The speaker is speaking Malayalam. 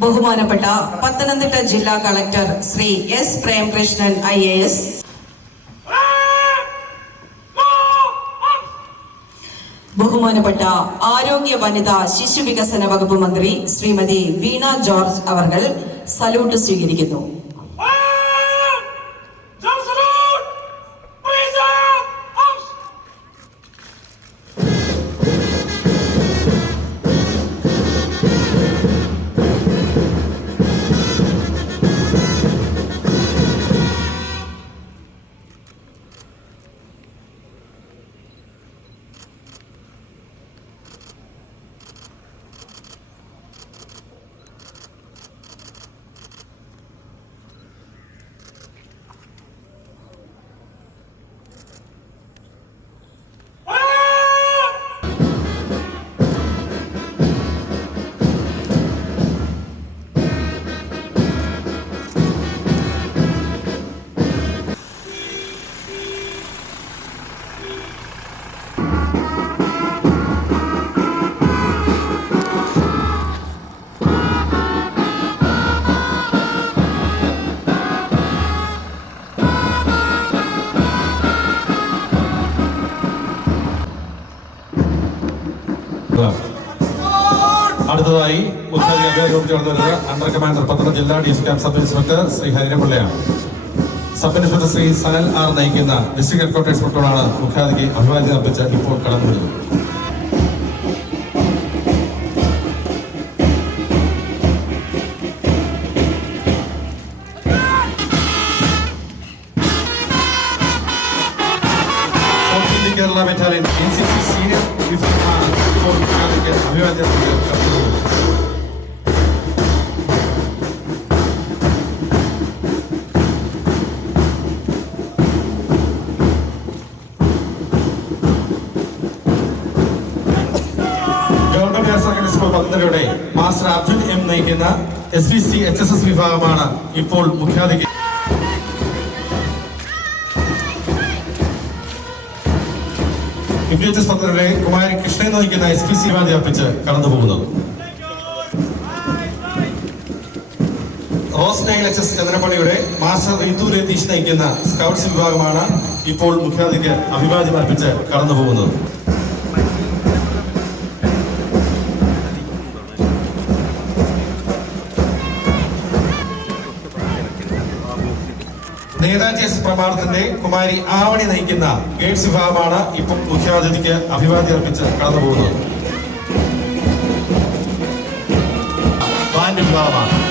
ബഹുമാനപ്പെട്ട പത്തനംതിട്ട ജില്ലാ collector Shri S Premkrishnan I A S ബഹുമാനപ്പെട്ട ആരോഗ്യ വനിതാ ശിശു വികസന വകുപ്പ് മന്ത്രി ശ്രീമതി വീണ ജോർജ് അവർ സല്യൂട്ട് സ്വീകരിക്കുന്നു. അടുത്തതായി ഉത്തരവ് അഭ്യർത്ഥി ചേർന്ന് അണ്ടർ കമാൻഡർ പത്തനം ജില്ലാ D camp sub inspector Shri ഹരിരപിള്ളയാണ് sub inspector Shri Sanal R നയിക്കുന്ന ഡിസ്ട്രിക്ട് ഹെഡ്ക്വാർട്ടേഴ്സ് പെട്രോളാണ് മുഖ്യാധികി അഭിവാദ്യം അർപ്പിച്ച് ഇപ്പോൾ കടന്നു വരുന്നത് south Indian Kerala battalion N C C senior വിഭാഗമാണ് ഇപ്പോൾ മുഖ്യാധികി അഭിവാദ്യം higher secondary master Abdul M നയിക്കുന്ന S B C H S S വിഭാഗമാണ് ഇപ്പോൾ എച്ച് എസ് പത്തനംതിട്ടയുടെ കുമാരി കൃഷ്ണൻ നയിക്കുന്ന എസ് പി സി വാദി അർപ്പിച്ച് കടന്നു റോസ് നൈൽ എച്ച് എസ് ചന്ദ്രപ്പള്ളിയുടെ മാസ്റ്റർ റിതു രതീഷ് നയിക്കുന്ന സ്കൗട്ട്സ് വിഭാഗമാണ് ഇപ്പോൾ മുഖ്യാധികാരി അഭിവാദ്യം അർപ്പിച്ച് കടന്നു നേതാജി എസ് പ്രഭാതത്തിന്റെ കുമാരി ആവണി നയിക്കുന്ന ഗേഡ്സ് വിഭാഗമാണ് ഇപ്പം മുഖ്യാതിഥിക്ക് അഭിവാദ്യം അർപ്പിച്ച് കടന്നു പോകുന്നത് വിഭാഗമാണ്.